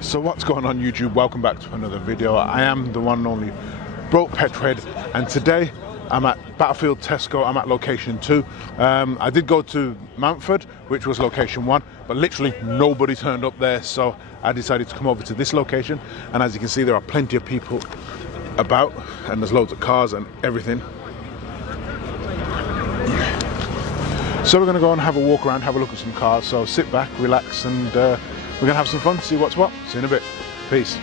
So what's going on YouTube? Welcome back to another video. I am the one and only Broke Petrhead, and today I'm at Battlefield Tesco. I'm at location 2. I did go to Mountford, which was location 1, but literally nobody turned up there, so I decided to come over to this location. And as you can see, there are plenty of people about, and there's loads of cars and everything. So we're going to go and have a walk around, have a look at some cars. So sit back, relax, and we're going to have some fun, see what's what. See you in a bit. Peace.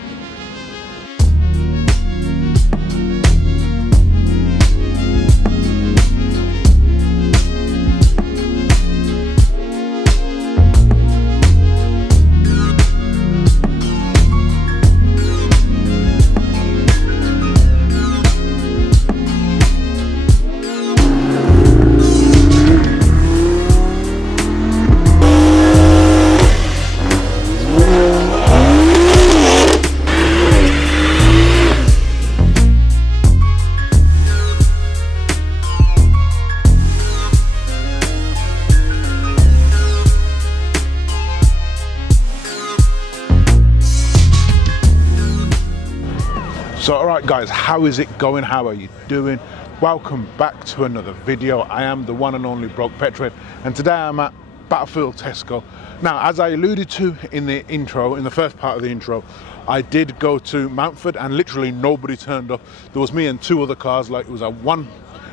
So alright guys, how is it going? How are you doing? Welcome back to another video. I am the one and only Broke Petrhead, and today I'm at Battlefield Tesco. Now, as I alluded to in the intro, in the first part of the intro, I did go to Mountford and literally nobody turned up. There was me and two other cars, like it was a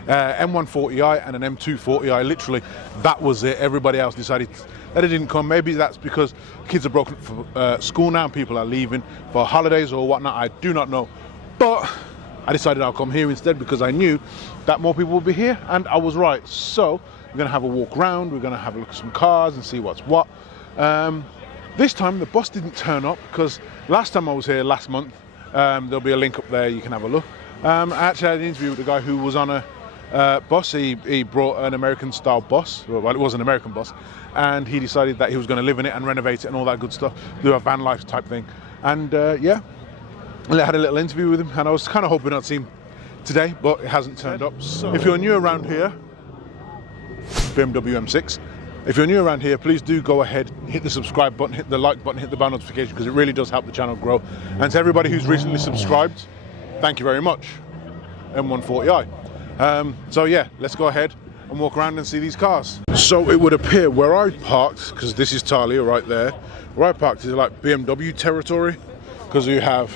M140i and an M240i. Literally, that was it. Everybody else decided that it didn't come. Maybe that's because kids are broken for school now and people are leaving for holidays or whatnot. I do not know. But I decided I'll come here instead because I knew that more people would be here, and I was right. So we're going to have a walk around, we're going to have a look at some cars and see what's what. This time the bus didn't turn up because last time I was here last month, there'll be a link up there, you can have a look. I actually had an interview with a guy who was on a bus. He brought an American style bus, well it was an American bus, and he decided that he was going to live in it and renovate it and all that good stuff, do a van life type thing. And yeah, I had a little interview with him, and I was kind of hoping I'd see him today, but it hasn't turned up. So if you're new around here, BMW M6, if you're new around here, please do go ahead, hit the subscribe button, hit the like button, hit the bell notification, because it really does help the channel grow. And to everybody who's recently subscribed, thank you very much. M140i. So yeah, let's go ahead and walk around and see these cars. So it would appear where I parked, because this is Talia right there, where I parked is like BMW territory, because you have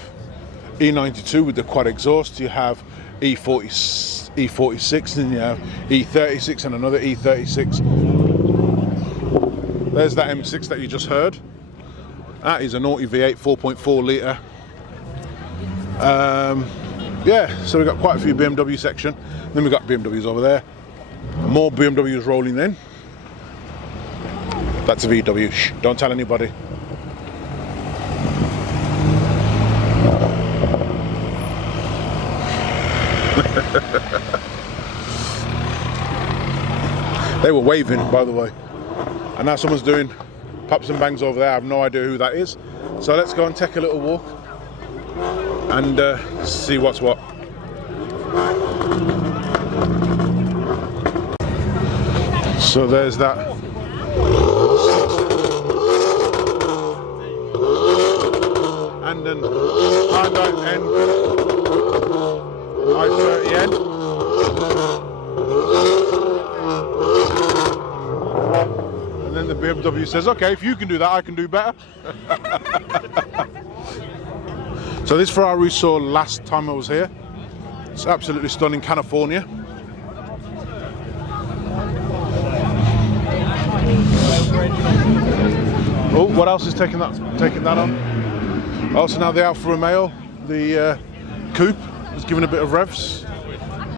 E92 with the quad exhaust, you have E46, and you have E36 and another E36. There's that M6 that you just heard. That is a naughty V8 4.4 litre. Yeah, so we've got quite a few BMW section. Then we've got BMWs over there. More BMWs rolling in. That's a VW. Shh, don't tell anybody. They were waving, by the way, and now someone's doing pops and bangs over there. I have no idea who that is, so let's go and take a little walk and see what's what. So there's that. And then I30N. And then the BMW says, okay, if you can do that, I can do better. So this Ferrari we saw last time I was here. It's absolutely stunning, California. Oh, what else is taking that on? Also now the Alfa Romeo, the coupe, is giving a bit of revs.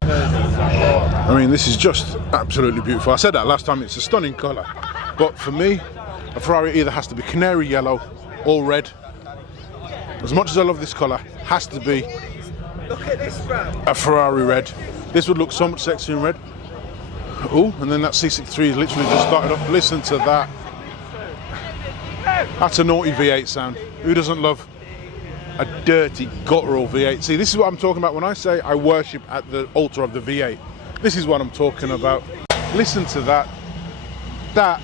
I mean, this is just absolutely beautiful. I said that last time, it's a stunning colour. But for me, a Ferrari either has to be canary yellow or red. As much as I love this colour, has to be a Ferrari red. This would look so much sexier in red. Oh, and then that C63 is literally just started up. Listen to that. That's a naughty V8 sound. Who doesn't love a dirty, guttural V8? See, this is what I'm talking about when I say I worship at the altar of the V8. This is what I'm talking about. Listen to that. That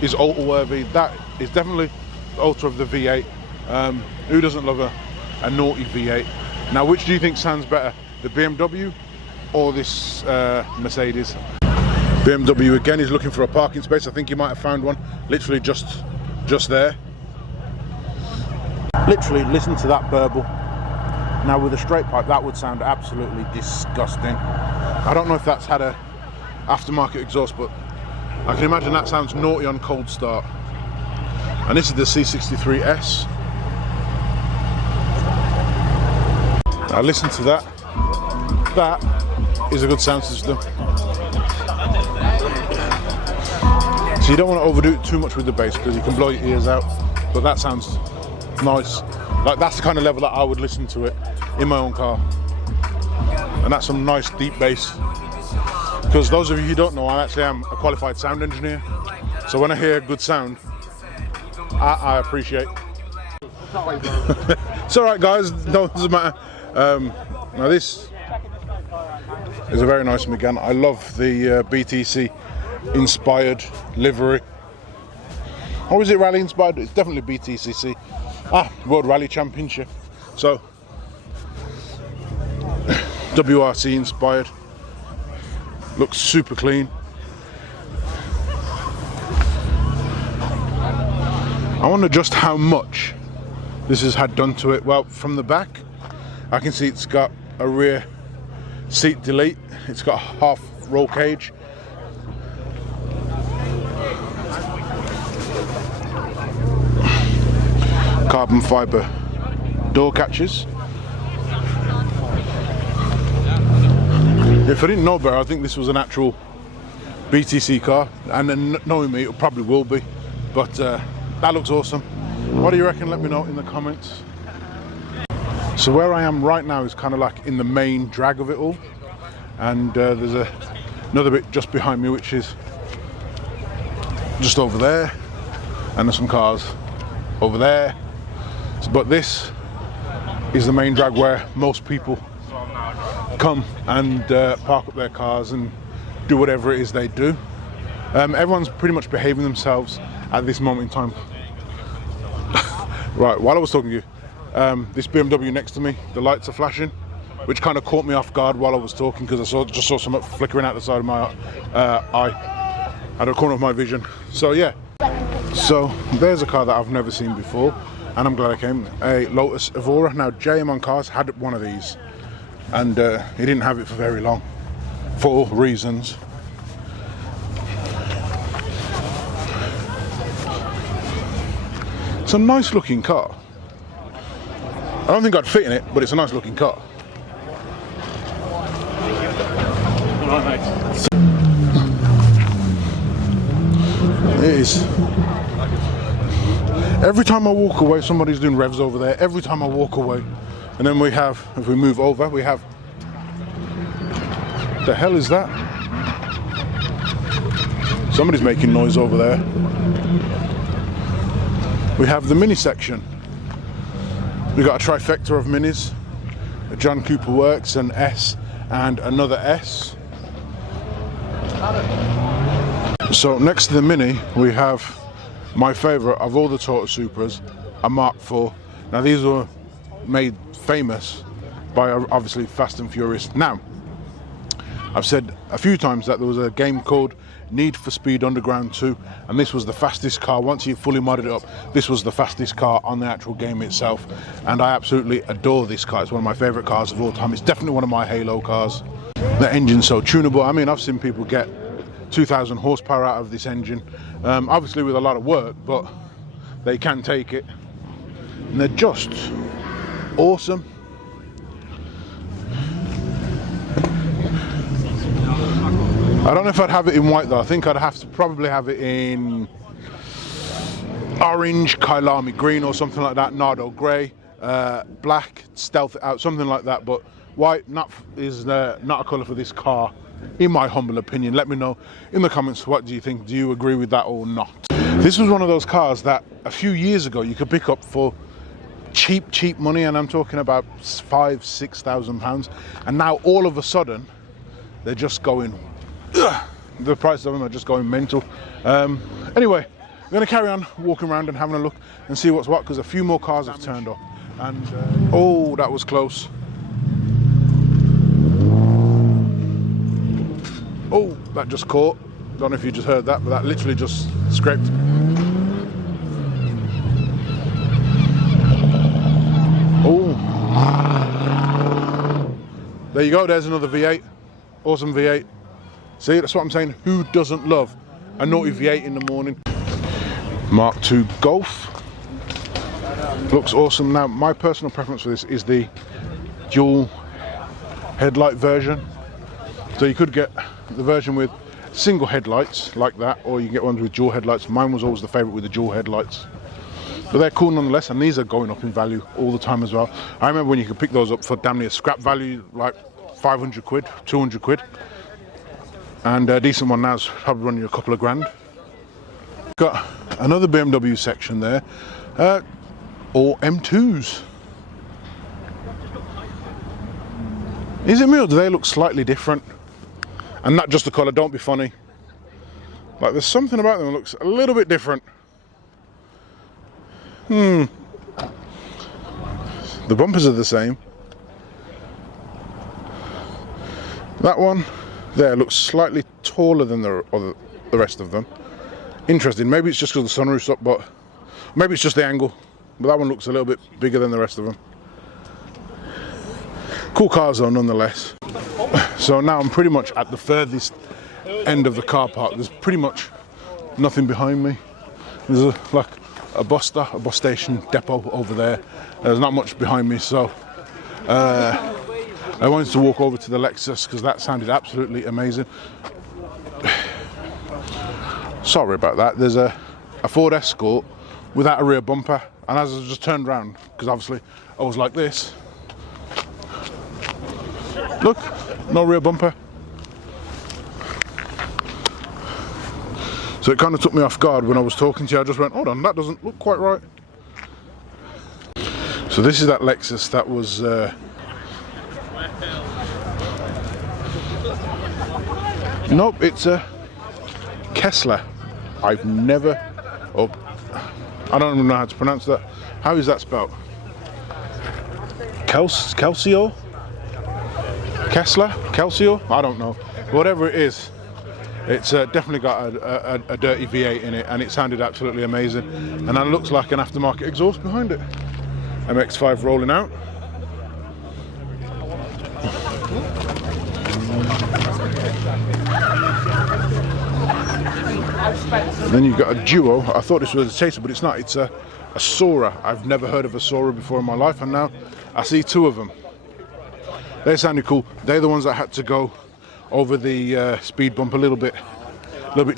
is altar worthy. That is definitely the altar of the V8. Who doesn't love a naughty V8? Now, which do you think sounds better, the BMW or this Mercedes? BMW again is looking for a parking space. I think he might have found one, literally just there. Literally, listen to that burble. Now with a straight pipe, that would sound absolutely disgusting. I don't know if that's had a aftermarket exhaust, but I can imagine that sounds naughty on cold start. And this is the C63S. Now listen to that. That is a good sound system. So you don't want to overdo it too much with the bass because you can blow your ears out, but that sounds nice. Like, that's the kind of level that I would listen to it in my own car. And that's some nice deep bass. Because those of you who don't know, I actually am a qualified sound engineer. So when I hear good sound, I appreciate. It's alright guys, no, it doesn't matter. Now this is a very nice Megane. I love the BTC inspired livery. Or is it rally inspired? It's definitely BTCC. World Rally Championship. So WRC inspired. Looks super clean. I wonder just how much this has had done to it. Well, from the back I can see it's got a rear seat delete. It's got a half roll cage. Carbon fibre door catches. If I didn't know better, I think this was an actual BTC car, and then knowing me, it probably will be. But that looks awesome. What do you reckon? Let me know in the comments. So where I am right now is kind of like in the main drag of it all, and there's another bit just behind me, which is just over there, and there's some cars over there. But this is the main drag where most people come and park up their cars and do whatever it is they do. Everyone's pretty much behaving themselves at this moment in time. Right, while I was talking to you, this BMW next to me, the lights are flashing, which kind of caught me off guard while I was talking, because I just saw something flickering out the side of my eye, at the corner of my vision. So yeah, so there's a car that I've never seen before, and I'm glad I came. A Lotus Evora. Now JM on Cars had one of these, and he didn't have it for very long, for reasons. It's a nice looking car. I don't think I'd fit in it, but it's a nice looking car. It is. Every time I walk away, somebody's doing revs over there. Every time I walk away. And then we have, if we move over, we have, the hell is that? Somebody's making noise over there. We have the mini section. We've got a trifecta of minis. A John Cooper Works, an S and another S. So next to the mini, we have my favourite of all the Toyota Supras, a Mark IV. Now these were made famous by obviously Fast and Furious. Now, I've said a few times that there was a game called Need for Speed Underground 2, and this was the fastest car. Once you fully modded it up, this was the fastest car on the actual game itself, and I absolutely adore this car. It's one of my favourite cars of all time. It's definitely one of my Halo cars. The engine's so tunable. I mean, I've seen people get 2,000 horsepower out of this engine, obviously with a lot of work, but they can take it, and they're just awesome. I don't know if I'd have it in white though. I think I'd have to probably have it in orange, Kailami green or something like that, Nardo grey, black, stealth out, something like that. But white is not a colour for this car, in my humble opinion. Let me know in the comments, what do you think? Do you agree with that or not? This was one of those cars that a few years ago you could pick up for cheap money, and I'm talking about £5,000–6,000, and now all of a sudden they're just going, the prices of them are just going mental. Anyway, I'm going to carry on walking around and having a look and see what's what, because a few more cars have turned up. And oh, that was close. Oh, that just caught. Don't know if you just heard that, but that literally just scraped. Oh, there you go. There's another V8. Awesome V8. See, that's what I'm saying. Who doesn't love a naughty V8 in the morning? Mark II Golf. Looks awesome. Now, my personal preference for this is the dual headlight version. So you could get the version with single headlights like that, or you can get ones with dual headlights. Mine was always the favorite with the dual headlights. But they're cool nonetheless, and these are going up in value all the time as well. I remember when you could pick those up for damn near scrap value, like 500 quid, 200 quid. And a decent one now is probably running a couple of grand. Got another BMW section there, all M2s. Is it me, or do they look slightly different? And not just the colour, don't be funny. Like, there's something about them that looks a little bit different. The bumpers are the same. That one there looks slightly taller than the rest of them. Interesting. Maybe it's just because the sunroof's up, but maybe it's just the angle. But that one looks a little bit bigger than the rest of them. Cool cars though, nonetheless. So now I'm pretty much at the furthest end of the car park. There's pretty much nothing behind me. There's like a bus station depot over there. There's not much behind me, so I wanted to walk over to the Lexus because that sounded absolutely amazing. Sorry about that. There's a Ford Escort without a rear bumper, and as I just turned around, because obviously I was like this. Look, no rear bumper. So it kind of took me off guard when I was talking to you. I just went, hold on, that doesn't look quite right. So this is that Lexus that was nope, it's a Kessler. I've never, oh, I don't even know how to pronounce that. How is that spelled? Kelsio? Kessler? Kelsio? I don't know. Whatever it is, it's definitely got a dirty V8 in it, and it sounded absolutely amazing. And that looks like an aftermarket exhaust behind it. MX-5 rolling out. Then you've got a Duo. I thought this was a Chaser, but it's not. It's a Sora. I've never heard of a Sora before in my life, and now I see two of them. They sounded cool. They're the ones that had to go over the speed bump a little bit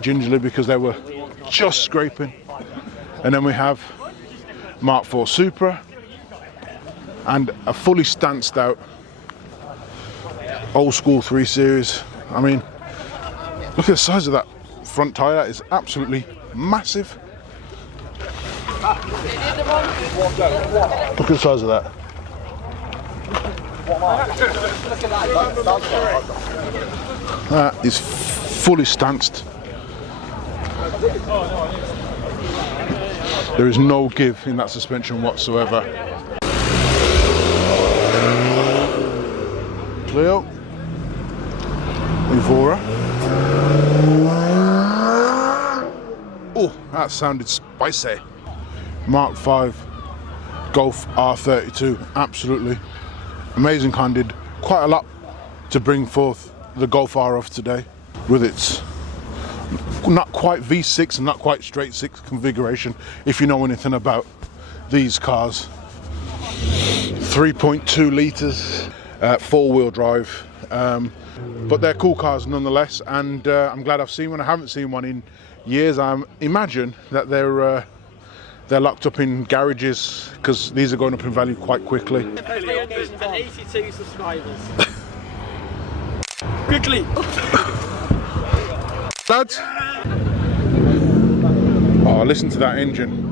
gingerly because they were just scraping. And then we have Mark IV Supra and a fully stanced out old school 3 Series. I mean, look at the size of that front tyre. That is absolutely massive. Look at the size of that. That is fully stanced. There is no give in that suspension whatsoever. Clio, Evora. Oh, that sounded spicy. Mark V Golf R32, absolutely amazing car. Did quite a lot to bring forth the Golf R of today with its not quite V6 and not quite straight 6 configuration, if you know anything about these cars. 3.2 litres, 4-wheel drive, but they're cool cars nonetheless, and I'm glad I've seen one. I haven't seen one in years. I imagine that they're locked up in garages because these are going up in value quite quickly. 82 subscribers. Quickly! Lads! Oh, listen to that engine.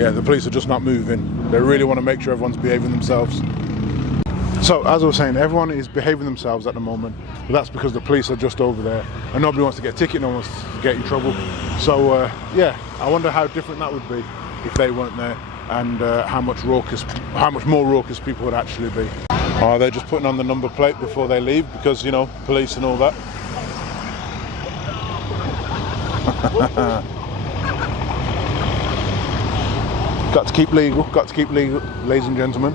yeah, the police are just not moving. They really want to make sure everyone's behaving themselves. So, as I was saying, everyone is behaving themselves at the moment, but that's because the police are just over there and nobody wants to get a ticket, no one wants to get in trouble. So, yeah, I wonder how different that would be if they weren't there, and how much more raucous people would actually be. Oh, they're just putting on the number plate before they leave because, you know, police and all that. Got to keep legal, ladies and gentlemen.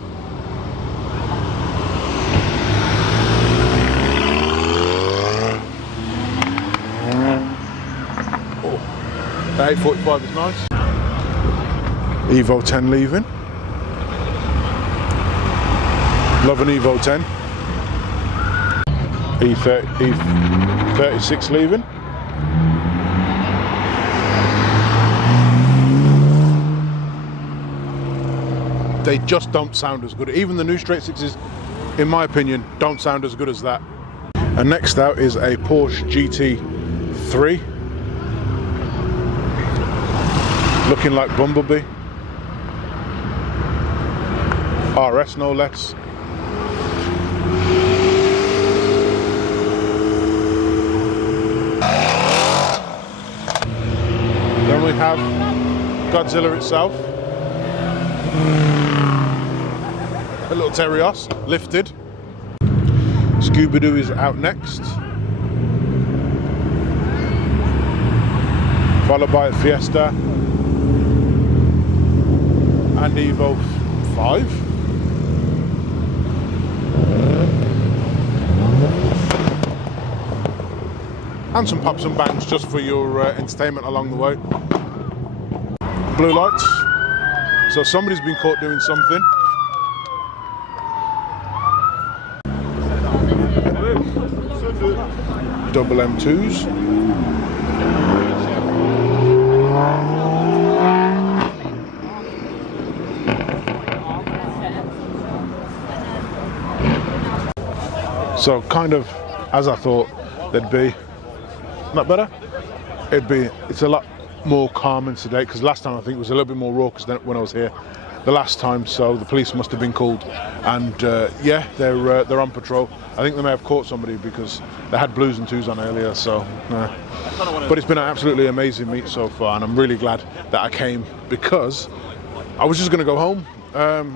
The 845 is nice. Evo 10 leaving. Love an Evo 10. E36 leaving. They just don't sound as good. Even the new straight sixes, in my opinion, don't sound as good as that. And next out is a Porsche GT3. Looking like Bumblebee. RS no less. Then we have Godzilla itself. A little Terios, lifted. Scooby-Doo is out next. Followed by a Fiesta. And Evo 5. And some pops and bangs just for your entertainment along the way. Blue lights. So somebody's been caught doing something. Double M2s. So kind of as I thought they'd be. Not better? It's a lot more calm and sedate, because last time I think it was a little bit more raucous than when I was here the last time, so the police must have been called, and yeah, they're on patrol. I think they may have caught somebody because they had blues and twos on earlier, so but it's been an absolutely amazing meet so far, and I'm really glad that I came, because I was just going to go home.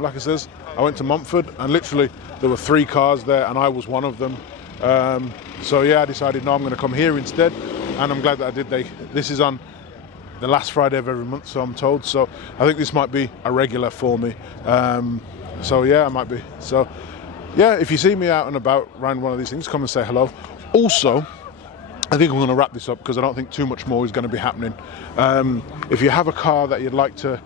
Like I says, I went to Montford and literally there were 3 cars there and I was one of them. So yeah, I decided no, I'm going to come here instead, and I'm glad that I did. This is on the last Friday of every month, so I'm told, so I think this might be a regular for me. So yeah, I might be. So yeah, if you see me out and about around one of these things, come and say hello. Also, I think I'm going to wrap this up because I don't think too much more is going to be happening. If you have a car that you'd like to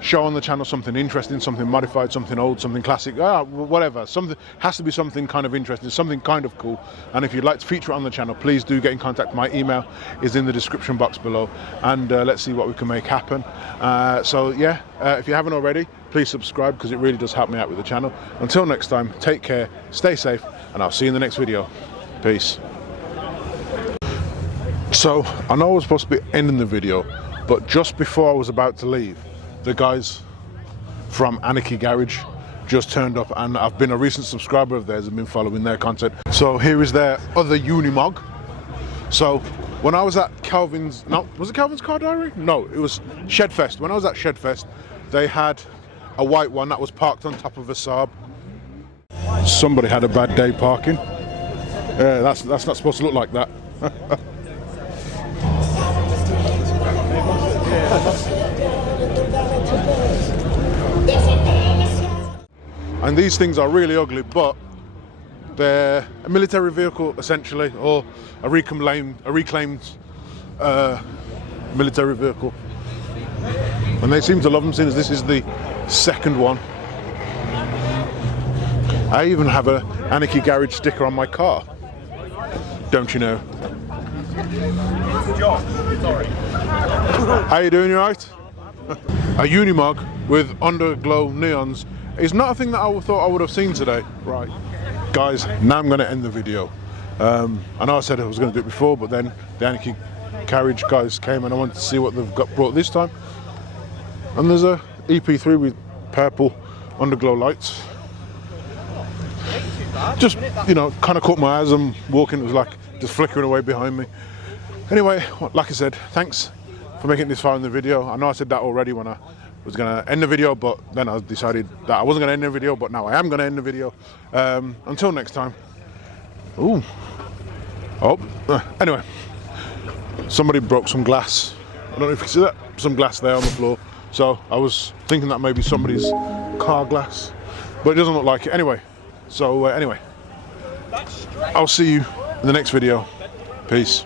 show on the channel, something interesting, something modified, something old, something classic, whatever, something has to be something kind of interesting, something kind of cool, and if you'd like to feature it on the channel, please do get in contact. My email is in the description box below, and let's see what we can make happen. So yeah, if you haven't already, please subscribe because it really does help me out with the channel. Until next time, take care, stay safe, and I'll see you in the next video. Peace. So I know I was supposed to be ending the video, but just before I was about to leave, the guys from Anarchy Garage just turned up, and I've been a recent subscriber of theirs and been following their content. So here is their other Unimog. So when I was at Calvin's, no, was it Calvin's Car Diary? No, it was Shedfest. When I was at Shedfest, they had a white one that was parked on top of a Saab. Somebody had a bad day parking. That's not supposed to look like that. And these things are really ugly, but they're a military vehicle essentially, or a reclaimed military vehicle. And they seem to love them, since this is the second one. I even have a Anarchy Garage sticker on my car. Don't you know? How you doing, you right? A Unimog with underglow neons is not a thing that I thought I would have seen today. Right, guys, now I'm going to end the video. I know I said I was going to do it before, but then the Anarchy Garage guys came and I wanted to see what they've got brought this time. And there's a EP3 with purple underglow lights. Just, you know, kind of caught my eyes. I'm walking, it was like just flickering away behind me. Anyway, like I said, thanks for making this far in the video. I know I said that already when I was gonna end the video, but then I decided that I wasn't gonna end the video, but now I am gonna end the video. Until next time. Ooh. Oh, anyway. Somebody broke some glass. I don't know if you can see that. Some glass there on the floor. So I was thinking that maybe somebody's car glass, but it doesn't look like it. Anyway, so anyway, I'll see you in the next video. Peace.